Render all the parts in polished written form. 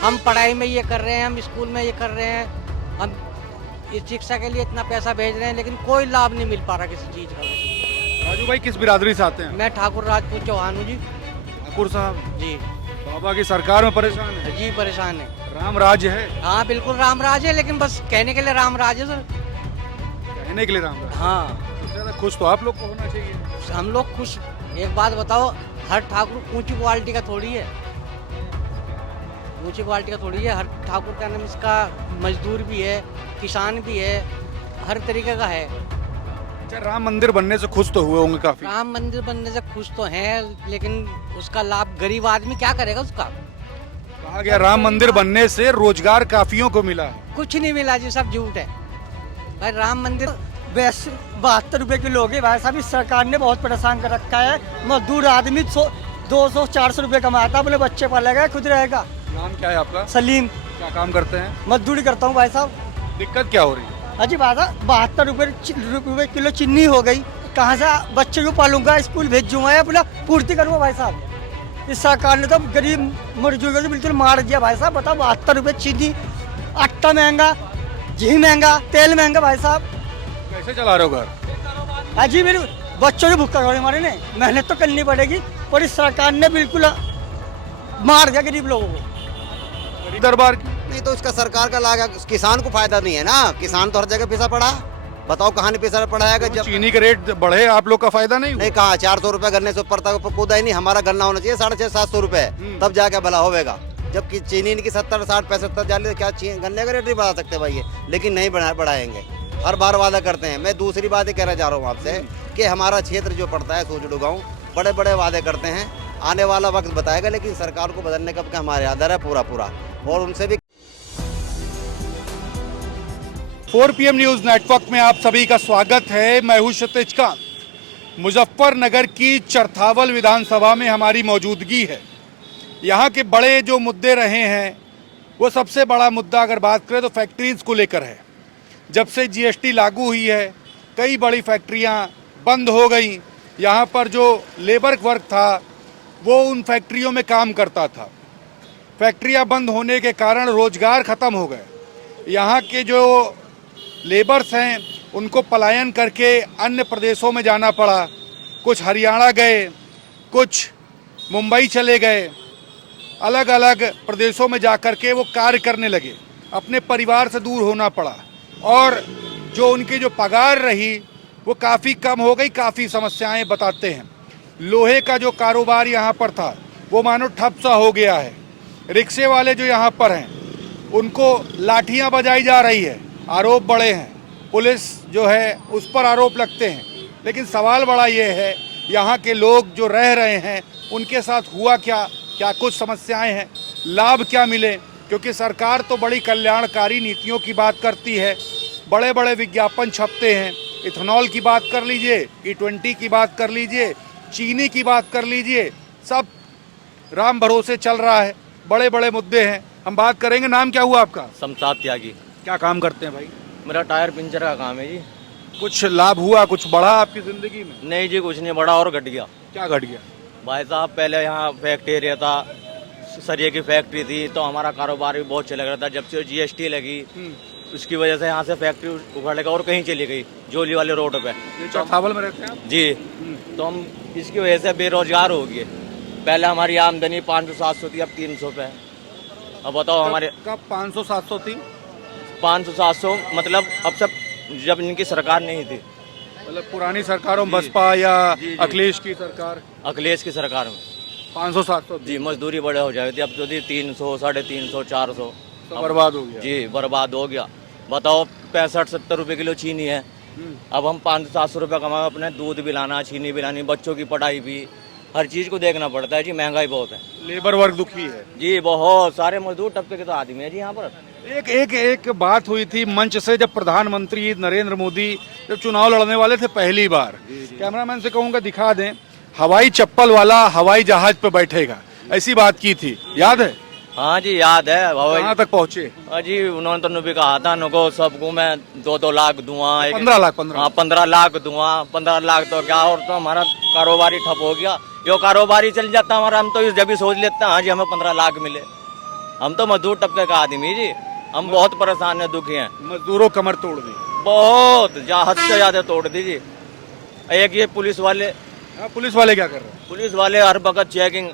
हम पढ़ाई में ये कर रहे हैं, हम स्कूल में ये कर रहे हैं, हम इस शिक्षा के लिए इतना पैसा भेज रहे हैं, लेकिन कोई लाभ नहीं मिल पा रहा किसी चीज़ का। राजू भाई किस बिरादरी से आते हैं? मैं ठाकुर राजपूत चौहान हूँ जी। ठाकुर साहब, जी बाबा की सरकार में परेशान है? जी परेशान है। राम राज है? हाँ बिल्कुल राम राज है, लेकिन बस कहने के लिए राम राज है सर। कहने के लिए राम राज। हाँ सबसे ज्यादा खुश तो आप लोग को होना चाहिए। हम लोग खुश। एक बात बताओ, हर ठाकुर ऊंची क्वालिटी का थोड़ी है, ऊंची क्वालिटी का थोड़ी है। हर ठाकुर का नाम इसका मजदूर भी है, किसान भी है, हर तरीके का है। अच्छा, राम मंदिर बनने से खुश तो हुए होंगे काफी? राम मंदिर बनने से खुश तो हैं, लेकिन उसका लाभ गरीब आदमी क्या करेगा उसका? कहा गया राम मंदिर बनने से रोजगार काफियों को मिला है। कुछ नहीं मिला जी, सब झूठ है भाई। राम मंदिर वैसे 72 रुपए किलो हो गए भाई साहब। इस सरकार ने बहुत परेशान कर रखा है। मजदूर आदमी 200-400 रुपए कमाता, अपने बच्चे पालेगा, खुद रहेगा। नाम क्या है आपका? सलीम। क्या काम करते हैं? मजदूरी करता हूँ भाई साहब। दिक्कत क्या हो रही है? अजी बात 72 रुपए किलो चीनी हो गई। कहाँ से बच्चे को पालूंगा, स्कूल भेजूंगा या अपना पूर्ति करूँगा भाई साहब? इस सरकार ने तो गरीब मजदूर को बिल्कुल मार दिया भाई साहब। बताओ 72 रुपए चीनी, आटा महंगा, घी महंगा, तेल महंगा भाई साहब। कैसे चला रहे हो घर? अजी मेरे बच्चों को भूखा छोड़े हमारे ने, मेहनत तो करनी पड़ेगी, पर इस सरकार ने बिल्कुल मार दिया गरीब लोगों को। गरीब दरबार की नहीं तो इसका सरकार का लाभ किसान को फायदा नहीं है ना। किसान तो हर जगह पैसा पड़ा, बताओ कहाँ नहीं पैसा पड़ाएगा? जब चीनी के रेट बढ़े, आप लोग का फायदा नहीं हुआ? नहीं कहा 400 रुपए गन्ने से ऊपर तक कूदा ही नहीं। हमारा गन्ना होना चाहिए 650-700 रुपए, तब जाके भला होगा। जबकि चीनी इनकी 70, 60, 65 जाले, क्या गन्ने का रेट नहीं बढ़ा सकते भाई ये? लेकिन नहीं बढ़ाएंगे, हर बार वादा करते हैं। मैं दूसरी बात ही कहना चाह रहा हूँ आपसे कि हमारा क्षेत्र जो पड़ता है सोजड़ू गाँव, बड़े बड़े वादे करते हैं, आने वाला वक्त बताएगा, लेकिन सरकार को बदलने का हमारे आदर है पूरा। और उनसे भी 4 PM न्यूज नेटवर्क में आप सभी का स्वागत है। मैं हूं क्षितिज कांत। मुजफ्फरनगर की चरथावल विधानसभा में हमारी मौजूदगी है। यहाँ के बड़े जो मुद्दे रहे हैं, वो सबसे बड़ा मुद्दा अगर बात करें तो फैक्ट्रीज को लेकर है। जब से GST लागू हुई है, कई बड़ी फैक्ट्रियाँ बंद हो गई। यहाँ पर जो लेबर वर्क था वो उन फैक्ट्रियों में काम करता था। फैक्ट्रियाँ बंद होने के कारण रोजगार ख़त्म हो गए। यहाँ के जो लेबर्स हैं उनको पलायन करके अन्य प्रदेशों में जाना पड़ा। कुछ हरियाणा गए, कुछ मुंबई चले गए, अलग अलग प्रदेशों में जा कर के वो कार्य करने लगे। अपने परिवार से दूर होना पड़ा और जो उनकी जो पगार रही वो काफ़ी कम हो गई। काफ़ी समस्याएं बताते हैं। लोहे का जो कारोबार यहाँ पर था वो मानो ठप सा हो गया है। रिक्शे वाले जो यहाँ पर हैं उनको लाठियाँ बजाई जा रही है, आरोप बड़े हैं, पुलिस जो है उस पर आरोप लगते हैं। लेकिन सवाल बड़ा ये है, यहाँ के लोग जो रह रहे हैं उनके साथ हुआ क्या? क्या कुछ समस्याएं हैं? लाभ क्या मिले? क्योंकि सरकार तो बड़ी कल्याणकारी नीतियों की बात करती है, बड़े बड़े विज्ञापन छपते हैं। इथेनॉल की बात कर लीजिए, E20 की बात कर लीजिए, चीनी की बात कर लीजिए, सब राम भरोसे चल रहा है। बड़े बड़े मुद्दे हैं, हम बात करेंगे। नाम क्या हुआ आपका? शमशाद त्यागी। क्या काम करते हैं भाई? मेरा टायर पंचर का काम है जी। कुछ लाभ हुआ, कुछ बढ़ा आपकी जिंदगी में? नहीं जी, कुछ नहीं बढ़ा और घट गया। क्या घट गया? भाई साहब पहले यहाँ फैक्ट्री एरिया था, सरिये की फैक्ट्री थी, तो हमारा कारोबार भी बहुत चल रहा था। जब से GST लगी उसकी वजह से यहाँ से फैक्ट्री उखड़ लगा और कहीं चली गई, जोली वाले रोड पे। चौथावल में रहते हैं आप? जी, तो हम इसकी वजह से बेरोजगार हो गए। पहले हमारी आमदनी 500-700 थी, अब 300 पे। अब बताओ हमारे कब 500-700 थी? 500-700 मतलब अब सब जब इनकी सरकार नहीं थी, मतलब पुरानी सरकारों में, बसपा या अखिलेश की सरकार? अखिलेश की सरकार में 500-700 जी मजदूरी बड़े हो जाती थी। अब तो दी 300, 350, 400 तो बर्बाद हो गया। जी बर्बाद हो गया। बताओ 65-70 रुपए किलो चीनी है। अब हम 500-700 रुपये कमाए, अपने दूध भी लाना, चीनी भी लानी, बच्चों की पढ़ाई भी, हर चीज़ को देखना पड़ता है जी। महंगाई बहुत है, लेबर वर्ग दुखी है जी बहुत सारे मजदूर तबके के तो आदमी है जी यहाँ पर। एक बात हुई थी मंच से, जब प्रधानमंत्री नरेंद्र मोदी जब चुनाव लड़ने वाले थे पहली बार, कैमरामैन से कहूँगा दिखा दें, हवाई चप्पल वाला हवाई जहाज पे बैठेगा, ऐसी बात की थी, याद है? हाँ जी याद है। कहाँ तक पहुँचे? हाँ जी, उन्होंने तो भी कहा था नको सबको मैं 2-2 लाख दूंगा। 15 लाख 15 लाख दूंगा। 15 लाख तो क्या, और तो हमारा कारोबार ही ठप हो गया। जो कारोबार ही चल जाता हमारा, हम तो जब भी सोच लेते हैं हाँ जी हमें 15 लाख मिले। हम तो मजदूर तबके का आदमी जी, हम बहुत परेशान हैं, दुखी हैं, मजदूरों कमर तोड़ दी। बहुत हद से ज्यादा तोड़ दीजिए। एक ये पुलिस वाले पुलिस वाले क्या कर रहे हैं? पुलिस वाले हर वक्त चेकिंग,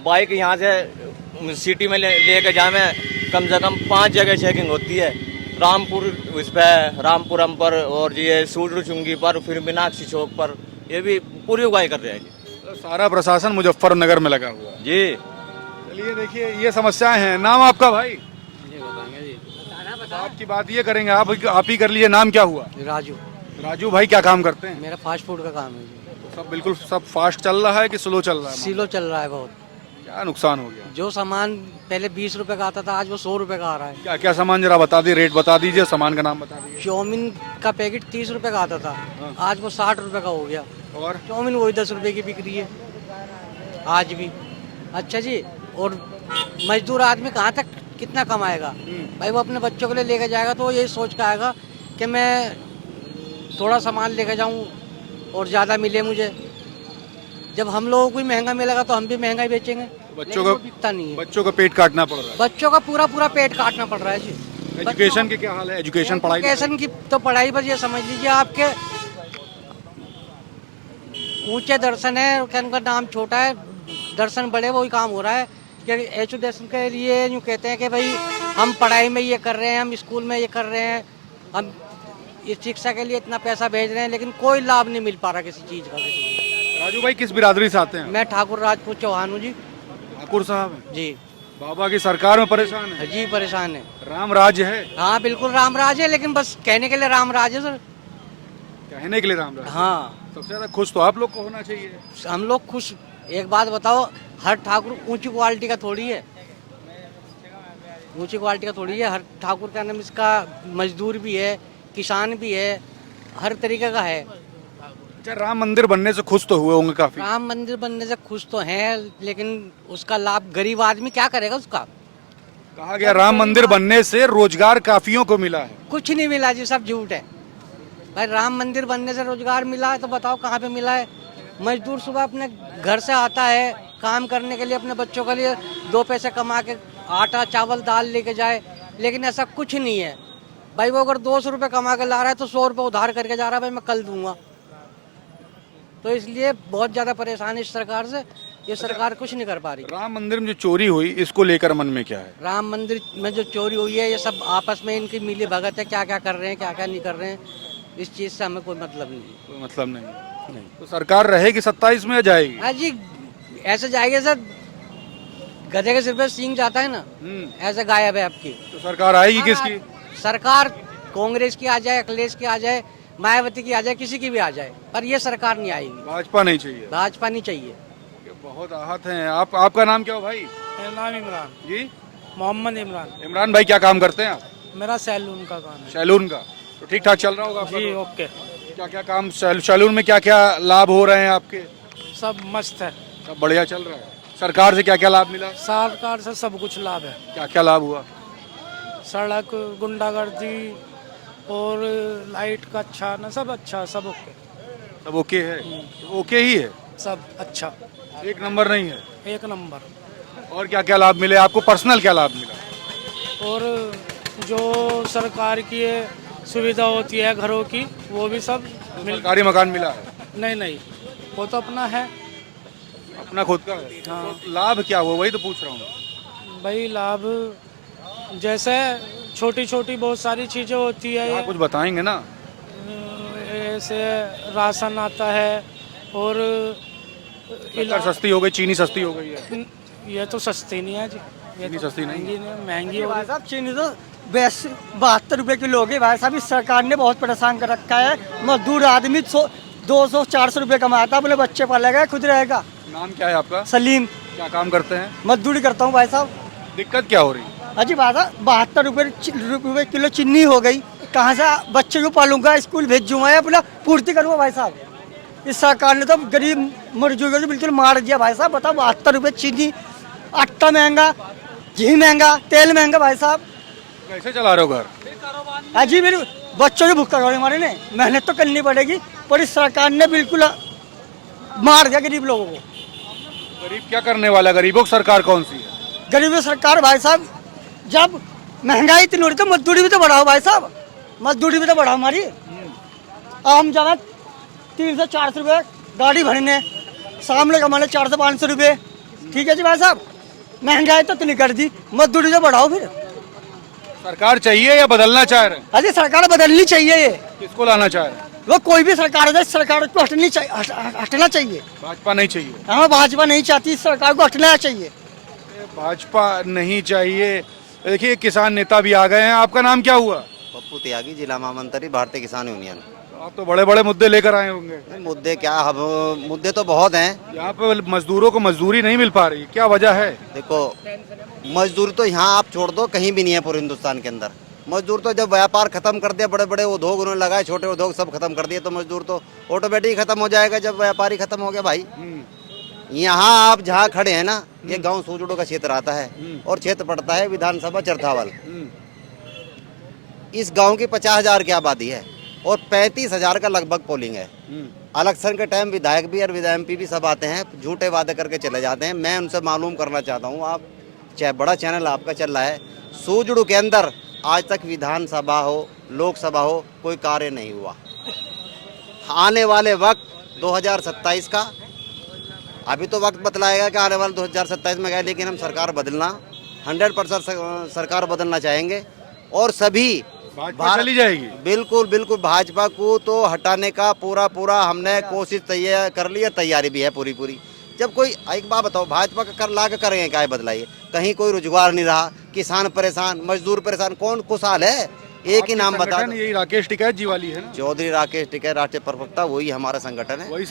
बाइक यहाँ से सिटी में लेके जाए कम से कम 5 जगह चेकिंग होती है। रामपुर उस पर, रामपुरम पर, और ये सूरजचुंगी पर, फिर मीनाक्षी चौक पर, ये भी पूरी उगाई कर रहे हैं जी। तो सारा प्रशासन मुजफ्फरनगर में लगा हुआ है। जी चलिए देखिए ये समस्याएं हैं। नाम आपका भाई? आपकी बात ये करेंगे, आप ही कर लीजिए। नाम क्या हुआ? राजू, राजू भाई क्या काम करते हैं? मेरा फास्ट फूड का काम है जी। तो सब बिल्कुल सब फास्ट चल रहा है कि स्लो चल रहा है? सिलो चल रहा है बहुत। क्या नुकसान हो गया? जो सामान पहले 20 रुपए का आता था, आज वो 100 रुपए का आ रहा है। क्या क्या सामान जरा बता दीजिए, रेट बता दीजिए, सामान का नाम बता दीजिए। चाउमीन का पैकेट 30 रुपए का आता था, आज वो 60 रुपए का हो गया। और चाउमीन वही 10 रुपए की बिक रही है आज भी। अच्छा जी, और मजदूर आदमी कहाँ तक कितना कमाएगा भाई? वो अपने बच्चों के लिए लेके जाएगा तो यही सोच के आएगा कि मैं थोड़ा सामान लेके जाऊं और ज़्यादा मिले मुझे। जब हम लोगों को ही महंगा मिलेगा तो हम भी महंगा ही बेचेंगे। बच्चों लेकिन का वो बिकता नहीं है। बच्चों का पेट काटना पड़ रहा है। बच्चों का पूरा पेट काटना पड़ रहा है जी। एजुकेशन के क्या हाल है? एजुकेशन पढ़ाई एजुकेशन की तो पढ़ाई बस ये समझ लीजिए आपके ऊंचे दर्शन है कि उनका नाम छोटा है, दर्शन बड़े, वही काम हो रहा है कि एजुकेशन के लिए यूँ कहते हैं कि भाई हम पढ़ाई में ये कर रहे हैं, हम स्कूल में ये कर रहे हैं, हम इस शिक्षा के लिए इतना पैसा भेज रहे हैं, लेकिन कोई लाभ नहीं मिल पा रहा किसी चीज़ का। राजू भाई किस बिरादरी से आते हैं? मैं ठाकुर राजपूत चौहान हूँ जी। ठाकुर साहब हैं। जी बाबा की सरकार में परेशान है? जी परेशान है। राम राज है? हाँ बिल्कुल राम राज है, लेकिन बस कहने के लिए राम राज है सर। कहने के लिए राम राज। हाँ सबसे ज्यादा खुश तो आप लोग को होना चाहिए। हम लोग खुश। एक बात बताओ, हर ठाकुर ऊंची क्वालिटी का थोड़ी है, ऊंची क्वालिटी का थोड़ी है। हर ठाकुर का नाम इसका मजदूर भी है, किसान भी है, हर तरीके का है। अच्छा, राम मंदिर बनने से खुश तो हुए होंगे काफी? राम मंदिर बनने से खुश तो हैं, लेकिन उसका लाभ गरीब आदमी क्या करेगा उसका? कहा गया राम मंदिर बनने से रोजगार काफियों को मिला है। कुछ नहीं मिला जी, सब झूठ है भाई। राम मंदिर बनने से रोजगार मिला है तो बताओ कहाँ पे मिला है? मजदूर सुबह अपने घर से आता है काम करने के लिए, अपने बच्चों के लिए 2 पैसे कमा के आटा चावल दाल लेके जाए, लेकिन ऐसा कुछ नहीं है भाई। वो अगर 200 रुपये कमा के ला रहा है तो 100 रुपये उधार करके जा रहा है, भाई मैं कल दूंगा। तो इसलिए बहुत ज़्यादा परेशान है इस सरकार से। ये सरकार कुछ नहीं कर पा रही। राम मंदिर में जो चोरी हुई, इसको लेकर मन में क्या है? राम मंदिर में जो चोरी हुई है, ये सब आपस में इनकी मिली भगत है, क्या क्या कर रहे हैं क्या क्या नहीं कर रहे हैं, इस चीज़ से हमें कोई मतलब नहीं है। कोई मतलब नहीं। तो सरकार रहेगी 27 में या जाएगी? हाँ जी, ऐसे जाएगी सर, गधे के सिर पे सींग जाता है ना, ऐसे गायब है आपकी। तो सरकार आएगी किसकी? सरकार कांग्रेस की आ जाए, अखिलेश की आ जाए, मायावती की आ जाए, किसी की भी आ जाए, पर ये सरकार नहीं आएगी। भाजपा नहीं चाहिए? भाजपा नहीं चाहिए। ये बहुत आहत हैं। आपका नाम क्या हो भाई? मेरा नाम इमरान, जी मोहम्मद इमरान। इमरान भाई क्या काम करते हैं आप? मेरा सैलून का काम है सैलून का। तो ठीक ठाक चल रहा होगा आपका? जी तो? ओके, क्या क्या काम सैलून में क्या क्या लाभ हो रहे हैं आपके? सब मस्त है। सब बढ़िया चल रहा है। सरकार से क्या क्या लाभ मिला? सरकार से सब कुछ लाभ है। क्या क्या लाभ हुआ? सड़क, गुंडागर्दी और लाइट का अच्छा ना, सब अच्छा, सब ओके, सब ओके है? तो ओके ही है, सब अच्छा, एक नंबर नहीं है? 1 नंबर। और क्या क्या लाभ मिले आपको? पर्सनल क्या लाभ मिला? और जो सरकार की ये सुविधा होती है घरों की, वो भी सब मिल। सरकारी मकान मिला है? नहीं नहीं, वो तो अपना है। अपना खुद का है? हाँ। तो लाभ क्या हुआ वही तो पूछ रहा हूँ। भाई लाभ जैसे छोटी छोटी बहुत सारी चीज़ें होती है। आप कुछ बताएंगे ना? ऐसे राशन आता है और शक्कर सस्ती हो गई, चीनी सस्ती हो गई है। ये तो सस्ती नहीं है जी, ये चीनी तो सस्ती नहीं? महंगी हो भाई गई। साहब चीनी तो 72 रुपए किलो हो गई भाई साहब। इस सरकार ने बहुत परेशान कर रखा है। मजदूर आदमी 200-400 रुपए कमाता, अपने बच्चे पालेगा, खुद रहेगा। नाम क्या है आपका? सलीम, क्या काम करते हैं? मजदूरी करता हूँ भाई साहब। दिक्कत क्या हो रही है? अजी भाई साहब 72 रुपए किलो चीनी हो गई, कहाँ से बच्चे को पालूंगा, स्कूल भेजूंगा, अपना पूर्ति करूँगा भाई साहब। इस सरकार ने तो गरीब मजदूरों को बिल्कुल मार दिया भाई साहब। बताओ 72 रुपए चीनी, आटा महंगा, घी महंगा, तेल महंगा भाई साहब। कैसे चला रहे हो घर? अजी मेरे बच्चों की भूख करवाने हमारे ने, मेहनत तो करनी पड़ेगी, पर इस सरकार ने बिल्कुल मार दिया गरीब लोगों को। गरीब क्या करने वाला? गरीबों की सरकार कौन सी है? गरीबों सरकार भाई साहब जब महंगाई इतनी हो रही तो मजदूरी भी तो बढ़ाओ भाई साहब, मजदूरी भी तो बढ़ाओ हमारी। हम जाना 300-400 रुपये गाड़ी भरने, सामने कमाने 400-500 रुपये। ठीक है जी भाई साहब, महंगाई तो इतनी कर दी, मजदूरी तो बढ़ाओ फिर। सरकार चाहिए या बदलना चाह रहे हैं? अरे सरकार बदलनी चाहिए, ये किसको लाना चाह रहे हैं? वो कोई भी सरकार है, सरकार को हटना चाहिए। भाजपा नहीं चाहिए? हाँ, भाजपा नहीं चाहती, सरकार को हटना चाहिए। भाजपा नहीं चाहिए। देखिए किसान नेता भी आ गए हैं। आपका नाम क्या हुआ? पप्पू त्यागी, जिला महामंत्री भारतीय किसान यूनियन। आप तो बड़े बड़े मुद्दे लेकर आए होंगे। मुद्दे क्या, अब मुद्दे तो बहुत हैं। यहाँ पे मजदूरों को मजदूरी नहीं मिल पा रही, क्या वजह है? देखो, मजदूर तो यहाँ आप छोड़ दो, कहीं भी नहीं है पूरे हिंदुस्तान के अंदर। मजदूर तो जब व्यापार खत्म कर दिया, बड़े बड़े उद्योग उन्होंने लगाए, छोटे उद्योग सब खत्म कर दिए, तो मजदूर तो ऑटोमेटिक खत्म हो जाएगा जब व्यापारी खत्म हो गया भाई। यहाँ आप जहाँ खड़े हैं ना, ये गांव सूजड़ो का क्षेत्र आता है और क्षेत्र पड़ता है विधानसभा चरथावल। इस गांव की 50,000 की आबादी है और 35,000 का लगभग पोलिंग है। इलेक्शन के टाइम विधायक भी और MP भी सब आते हैं, झूठे वादे करके चले जाते हैं। मैं उनसे मालूम करना चाहता हूँ, आप चाहे बड़ा चैनल आपका चल रहा है, सूजड़ू के अंदर आज तक विधानसभा हो, लोकसभा हो, कोई कार्य नहीं हुआ। आने वाले वक्त 2027 का, अभी तो वक्त बतलाएगा कि आने वाले 2027 में गए, लेकिन हम सरकार बदलना 100% सरकार बदलना चाहेंगे और सभी भाजपा चली जाएगी। बिल्कुल बिल्कुल, भाजपा को तो हटाने का पूरा हमने कोशिश तैयार कर ली है, तैयारी भी है पूरी। जब कोई, एक बात बताओ, भाजपा का कर ला के करेंगे क्या बदलाइए? कहीं कोई रोजगार नहीं रहा, किसान परेशान, मजदूर परेशान, कौन खुशहाल है? एक ही नाम बता दो। यही राकेश टिकैत जी वाली है ना? चौधरी राकेश टिकैत राष्ट्रीय प्रवक्ता, वही हमारा संगठन है। वही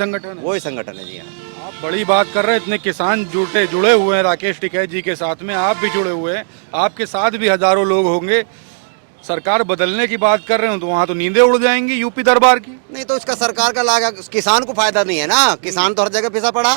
संगठन है जी हाँ। आप बड़ी बात कर रहे हैं, इतने किसान जुड़े हुए हैं राकेश टिकैत जी के साथ में, आप भी जुड़े हुए हैं, आपके साथ भी हजारों लोग होंगे। सरकार बदलने की बात कर रहे हो तो वहाँ तो नींदें उड़ जाएंगी यूपी दरबार की। नहीं तो इसका सरकार का लागा, किसान को फायदा नहीं है ना। किसान तो हर जगह पैसा पड़ा,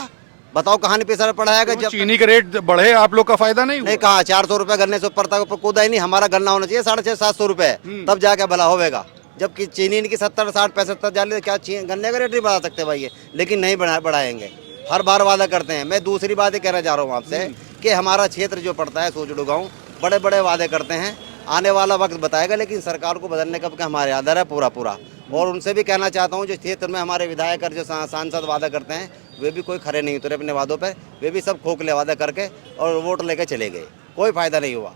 बताओ कहाँ नहीं पैसा पड़ाएगा? जब चीनी का रेट बढ़े आप लोग का फायदा नहीं हुआ? नहीं, कहाँ 400 रुपए गन्ने से ऊपर तक कूदा ही नहीं। हमारा गन्ना होना चाहिए 650-700 रुपए, तब जाके भला होगा। जबकि चीनी की 70-60-65 जाले, क्या गन्ने का रेट नहीं बढ़ा सकते भाई ये? लेकिन नहीं बढ़ाएंगे, हर बार वादा करते हैं। मैं दूसरी बात ये कहना चाह रहा हूँ आपसे कि हमारा क्षेत्र जो पड़ता है सूजड़ू गाँव, बड़े बड़े वादे करते हैं, आने वाला वक्त बताएगा, लेकिन सरकार को बदलने का हमारे आदर है पूरा। और उनसे भी कहना चाहता हूँ, जो क्षेत्र में हमारे विधायक और जो सांसद वादा करते हैं, वे भी कोई खरे नहीं उतरे अपने वादों पर। वे भी सब खोखले वादा करके और वोट लेके चले गए, कोई फायदा नहीं हुआ।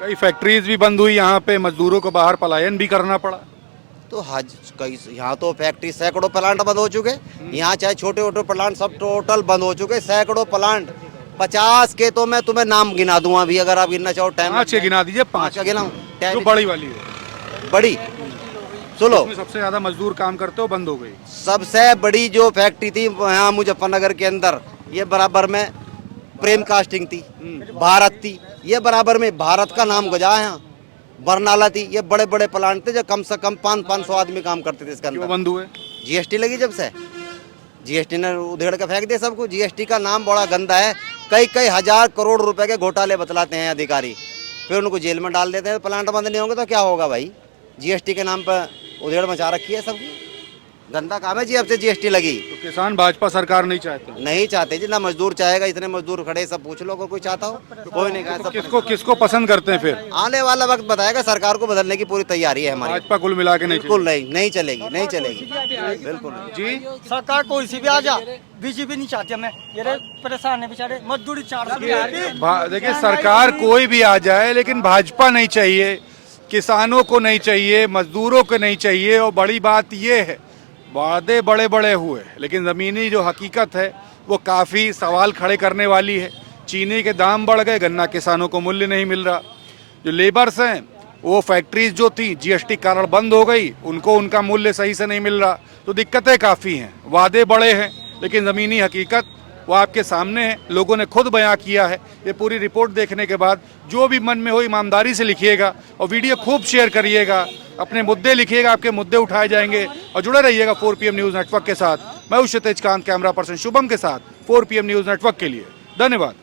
कई फैक्ट्रीज भी बंद हुई, यहाँ पे मजदूरों को बाहर पलायन भी करना पड़ा। तो कई यहाँ तो फैक्ट्री, सैकड़ों प्लांट बंद हो चुके। यहाँ चाहे छोटे प्लांट सब टोटल बंद हो चुके, सैकड़ों प्लांट। 50 के तो मैं तुम्हें नाम गिना दूंगा अभी, अगर आप गिनना चाहो। टाइम 5 गिना दीजिए। 5 का गिनाऊं? जो बड़ी वाली है, बड़ी सुनो, सबसे ज्यादा मजदूर काम करते हो, बंद हो गई। सबसे बड़ी जो फैक्ट्री थी यहाँ मुजफ्फरनगर के अंदर, ये बराबर में प्रेम कास्टिंग थी, भारत थी, ये बराबर में भारत का नाम गजा है। यहाँ बरनाला थी, ये बड़े बड़े प्लांट थे जो कम से कम 500 आदमी काम करते थे इसके अंदर। बंद हुए? GST लगी जब से, GST ने उधेड़ के फेंक दिया सबको। GST का नाम बड़ा गंदा है, कई हजार करोड़ रुपए के घोटाले बतलाते हैं अधिकारी, फिर उनको जेल में डाल देते हैं। प्लांट बंद नहीं होंगे तो क्या होगा भाई? GST के नाम पर उधेड़ मचा रखी है सबकी, गंदा काम है जी। अब से GST लगी तो किसान भाजपा सरकार नहीं चाहते? नहीं चाहते जी, ना मजदूर चाहेगा। इतने मजदूर खड़े, सब पूछ लो, कोई चाहता हो? कोई नहीं कहा। तो किसको पसंद करते हैं फिर? आने वाला वक्त बताएगा, सरकार को बदलने की पूरी तैयारी है हमारी। भाजपा कुल मिला के बिल्कुल नहीं चलेगी, बिल्कुल जी। सरकार कोई सी भी आ जा, BJP नहीं चाहती हमें। ये परेशान है बेचारे, मजदूरी 400। देखिए सरकार कोई भी आ जाए, लेकिन भाजपा नहीं चाहिए, किसानों को नहीं चाहिए, मजदूरों को नहीं चाहिए। और बड़ी बात ये है, वादे बड़े बड़े हुए, लेकिन ज़मीनी जो हकीकत है वो काफ़ी सवाल खड़े करने वाली है। चीनी के दाम बढ़ गए, गन्ना किसानों को मूल्य नहीं मिल रहा। जो लेबर्स हैं, वो फैक्ट्रीज जो थी GST कारण बंद हो गई, उनको उनका मूल्य सही से नहीं मिल रहा। तो दिक्कतें काफ़ी हैं, वादे बड़े हैं, लेकिन ज़मीनी हकीकत वो आपके सामने है। लोगों ने खुद बयां किया है। ये पूरी रिपोर्ट देखने के बाद जो भी मन में हो ईमानदारी से लिखिएगा और वीडियो खूब शेयर करिएगा, अपने मुद्दे लिखिएगा, आपके मुद्दे उठाए जाएंगे। और जुड़े रहिएगा 4PM न्यूज़ नेटवर्क के साथ। मैं हूं क्षितिज कांत, कैमरा पर्सन शुभम के साथ 4PM न्यूज़ नेटवर्क के लिए। धन्यवाद।